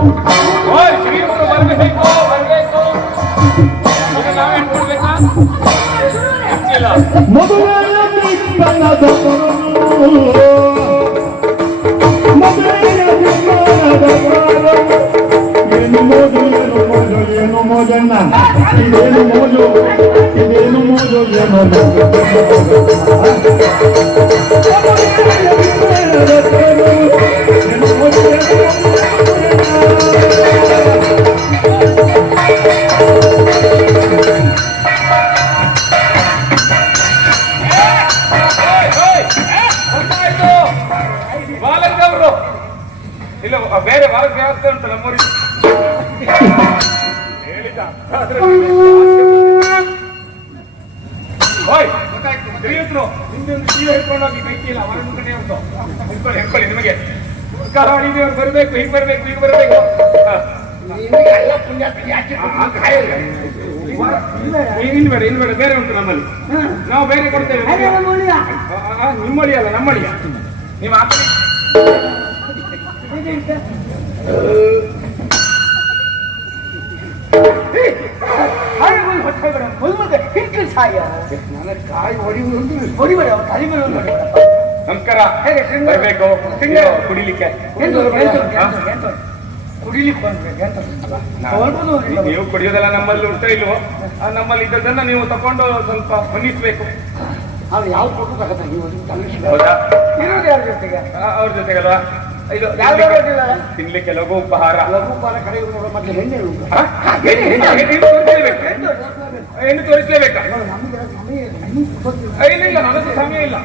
ಶ್ರೀಮಂತರು ಬರ್ಬೇಕು ಬರ್ಬೇಕು. ಈಗ ನಾವೇ ಹೇಳ್ಕೊಡ್ಬೇಕಾ? ಏನು ಮೋಜನ್ನ ಇದೇನು ಮೋಜು ಇದೇನು ಮೋಜು ಏನು ಬಾಲಕವರು ಇಲ್ಲ ಬೇರೆ ಬಾಲಕ ವ್ಯವಸ್ಥೆ ಉಂಟು ನಮ್ಮೂರಿಗೆ ಹೇಳಿದ ಶ್ರೀಯುತರು ನಿಮ್ದೆ ಒಂದು ಜೀವ ಹಿಡ್ಕೊಂಡೋಗಿ ಕೈ ಇಲ್ಲ ಅವರ ಮುಂದೆ ಉಂಟು ಹಿಡ್ಕೊಳ್ಳಿ ಹಿಡ್ಕೊಳ್ಳಿ ನಿಮಗೆ ಕರಾಣಿದೇವ್ರು ಬರಬೇಕು ಹೀಗೆ ಬರಬೇಕು ಈಗ ಬರಬೇಕು ಇನ್ನು ಬೇಡ ಬೇರೆ ಉಂಟು ನಮ್ಮಲ್ಲಿ ನಾವು ಬೇರೆ ಕೊಡ್ತೇವೆ ನಿಮ್ಮಳಿ ಅಲ್ಲ ನಮ್ಮಳಿಯ ನೀವು ನಮಸ್ಕಾರ ಬರಬೇಕು ಕುಡಿಲಿಕ್ಕೆ ನೀವು ಕುಡಿಯೋದೆಲ್ಲ ನಮ್ಮಲ್ಲಿ ಉಂಟ ಇಲ್ವೋ ನಮ್ಮಲ್ಲಿ ಇದ್ದದನ್ನ ನೀವು ತಕೊಂಡು ಸ್ವಲ್ಪ ಹೊನ್ನಿಸ್ಬೇಕು ಅವ್ರ ಜೊತೆಗಲ್ವಾ ಇದು ತಿನ್ಲಿಕ್ಕೆ ಲಘು ಉಪಹಾರ ಹೆಣ್ಣು ತೋರಿಸಲೇಬೇಕಾ ಇಲ್ಲ ನನಗೂ ಸಮಯ ಇಲ್ಲ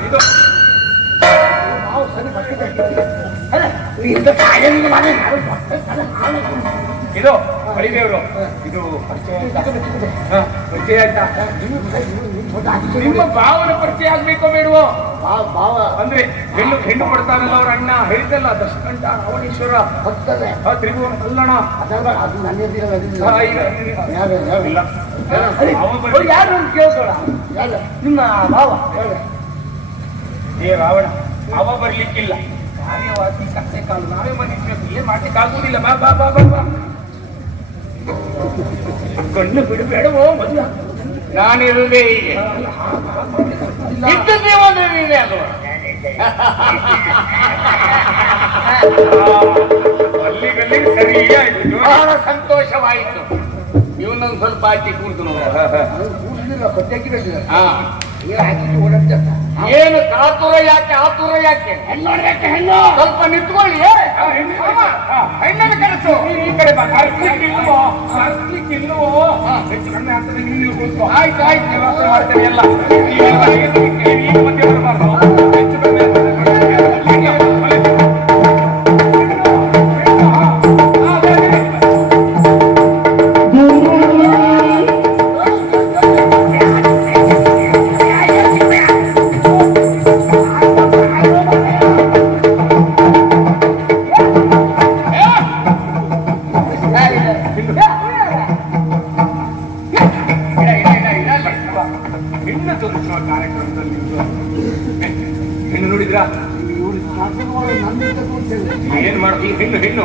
ಇದು ಇದು ಬಳಿದೇವರು ಇದು ಪರಿಚಯ ಆಯ್ತಾ ನಿಮ್ಮ ಭಾವನ ಪರಿಚಯ ಆಗ್ಬೇಕೋ ಬೇಡವೋ ಅಂದ್ರೆ ಹೆಣ್ಣು ಕೊಡ್ತಾರಲ್ಲ ಅವ್ರ ಅಣ್ಣ ಹೇಳಿದಲ್ಲ ದಶಕಂಠ ರಾವಣೇಶ್ವರ ತ್ರಿಭುವನ ಕಲ್ಲಣ ಯಾರು ಕೇಳ್ತಾಳ ನಿಮ್ಮ ಭಾವ ಏ ರಾವಣ ಅವ ಬರ್ಲಿಕ್ಕಿಲ್ಲ ಕಾರ್ಯವಾಸಿ ಕತ್ತೆ ಕಾಲು ನಾವೇ ಮನಿಸ್ಬೇಕು ಏನ್ ಮಾಡ್ಲಿಕ್ಕೆ ಆಗುದಿಲ್ಲ ಬಾ ಬಾ ಬಾ ಬಾ ಬಾ ಕಣ್ಣು ಬಿಡಬೇಡವೋ ಮದುವೆ ನಾನಿರುವುದೇ ಹೀಗೆ ಇದ್ದದ್ದೇ ಒಂದು ನೀನೇ ಅಲ್ವ ಅಲ್ಲಿಗಲ್ಲಿ ಸರಿ ಆಯ್ತು ಬಹಳ ಸಂತೋಷವಾಯಿತು ಇವನೊಂದು ಸ್ವಲ್ಪ ಹಾಕಿ ಕೂರ್ತು ಏನು ಕಾತುರ ಯಾಕೆ ಆತುರ ಯಾಕೆ ಹೆಣ್ಣು ಸ್ವಲ್ಪ ನಿಂತ್ಕೊಳ್ಳಿ ಹೆಣ್ಣನ್ನು ಕರೆಸು ಈ ಕಡೆ ಕರ್ಸ್ಲಿಕ್ಕಿಲ್ವೋ ಹೆಚ್ಚು ಕಡಿಮೆ ಆಗ್ತದೆ ನೀವು ಕೂತ್ಕೋ ಆಯ್ತು ಆಯ್ತು ವ್ಯವಸ್ಥೆ ಮಾಡ್ತೇವೆ ಎಲ್ಲ ಈಗ ಮತ್ತೆ ಬರಬಾರ್ದು ಹೆಚ್ಚು ಕಡಿಮೆ ಏನ್ ಮಾಡ ಹೆಣ್ಣು ಹೆಣ್ಣು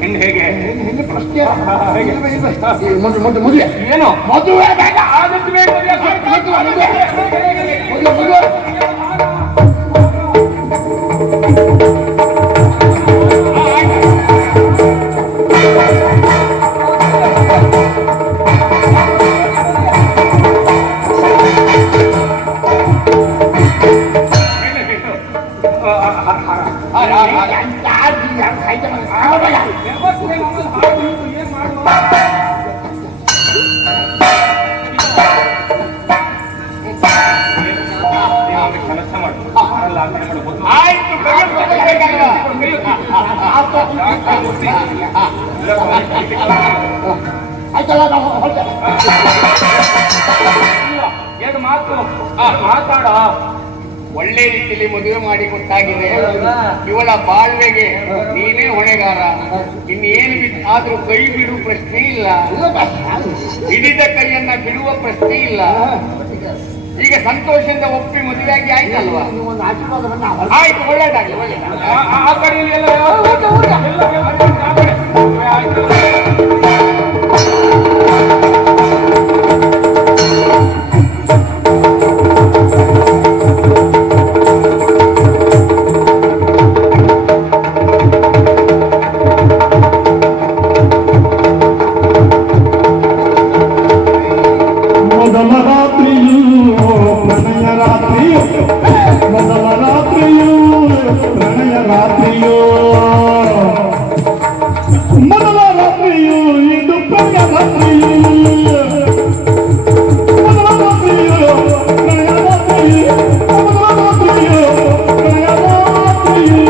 ಹೆಣ್ಣು ಹೇಗೆ ಮದುವೆ ಏನು ಮದುವೆ ಏನು ಮಾತು ಮಾತಾಡ ಒಳ್ಳೆ ರೀತಿಯಲ್ಲಿ ಮದುವೆ ಮಾಡಿ ಗೊತ್ತಾಗಿದೆ ಇವಳ ಬಾಳ್ವೆಗೆ ನೀನೇ ಹೊಣೆಗಾರ ಇನ್ನೇನು ಆದ್ರೂ ಕೈ ಬಿಡುವ ಪ್ರಶ್ನೆ ಇಲ್ಲ ಹಿಡಿದ ಕೈಯನ್ನ ಬಿಡುವ ಪ್ರಶ್ನೆ ಇಲ್ಲ ಈಗ ಸಂತೋಷದಿಂದ ಒಪ್ಪಿ ಮದುವೆಯಾಗಿ ಆಯ್ತಲ್ವಾ? ಒಂದು ಆಶೀರ್ವಾದವನ್ನ ಆಯ್ತು, ಒಳ್ಳೇದಾಗ್ಲಿ ಒಳ್ಳೇದಾಗ್ಲಿ. ಆ ಕಡೆ ಎಲ್ಲ ಆ ಕಡೆ ಆಯ್ತು. ಮೊದಲ ರಾತ್ರಿಯು ಪ್ರಣಯ ರಾತ್ರಿಯು ಮೊದಲ ರಾತ್ರಿಯು ಪ್ರಣಯ ರಾತ್ರಿಯು ಮೊದಲ ರಾತ್ರಿಯು ಇದು ಪ್ರಣಯ ರಾತ್ರಿಯು ಮೊದಲ ರಾತ್ರಿಯು ಪ್ರಣಯ ರಾತ್ರಿಯು ಮೊದಲ ರಾತ್ರಿಯು ಪ್ರಣಯ ರಾತ್ರಿಯು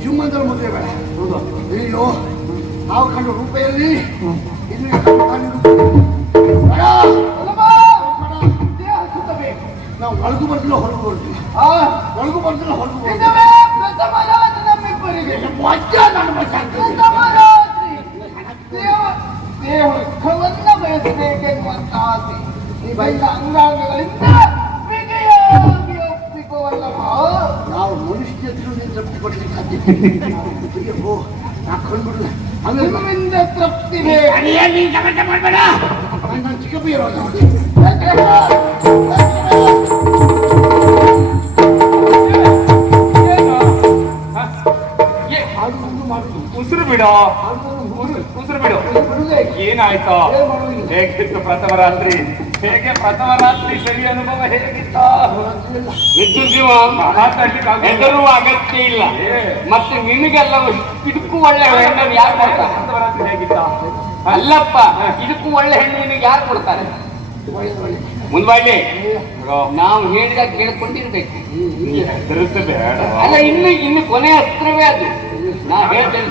ಶಿವಮಂದಿರ ಮದುವೆ ಬೇಡ. ಅಯ್ಯೋ ನಾವು ಕಂಡು ರೂಪಾಯಲ್ಲಿ ನಾವು ಒಳಗೂ ಬರ್ತಿಲ್ಲ ಹೊರಗೂ ಬರ್ತಿಲ್ಲ. ಒಳಗೂ ಬರ್ತಿಲ್ಲ ಹೊರಗೂ ಬರ್ತಿಲ್ಲ. ದೇಹವನ್ನ ಬಯಸಬೇಕೆನ್ನುವಂತ ಆಸೆ ಈ ಬೈದ ಅಂಗಾಂಗಗಳಿಂದ ನಾವು ಮನುಷ್ಯ ತೃಪ್ತಿ ಪಡಿಲಿಕ್ಕೆ ಸಾಧ್ಯ. ನಾ ಕಂಡುಬಿಡ್ಲ ನಿಮ್ಮಿಂದ ತೃಪ್ತಿ ಮಾಡಬೇಡ. ನಾನು ಚಿಕ್ಕಪ್ಪ ಇರೋದು ಉಸಿರು ಬಿಡೋ, ಉಸಿರು ಬಿಡು. ಏನಾಯ್ತು? ಹೇಗಿತ್ತು ಪ್ರಥಮ ರಾತ್ರಿ? ಹೇಗೆ ಪ್ರಥಮ ರಾತ್ರಿ ಸರಿ ಅನುಭವ ಹೇಗಿತ್ತು? ಹೆಚ್ಚು ಜೀವ ಹೆದರುವ ಅಗತ್ಯ ಇಲ್ಲ. ಮತ್ತೆ ನಿನಗೆಲ್ಲ ಇದಕ್ಕೂ ಒಳ್ಳೆ ಹೆಣ್ಣನ್ನು ಯಾರು ಕೊಡ್ತಾರೆ? ಪ್ರಥಮ ರಾತ್ರಿ ಹೇಗಿತ್ತ? ಅಲ್ಲಪ್ಪ, ಇದಕ್ಕೂ ಒಳ್ಳೆ ಹೆಣ್ಣು ನಿನಗೆ ಯಾರು ಕೊಡ್ತಾರೆ? ಮುಂದ್ವಾಡ್ಲಿ ನಾವು ಹೇಳಿದಾಗ ಕೇಳ್ಕೊಂಡಿರ್ಬೇಕು. ಬೇಡ. ಅಲ್ಲ, ಇನ್ನು ಕೊನೆ ಅಸ್ತ್ರವೇ ಅದು. ನಾ ಹೇಳ್ತೇನೆ.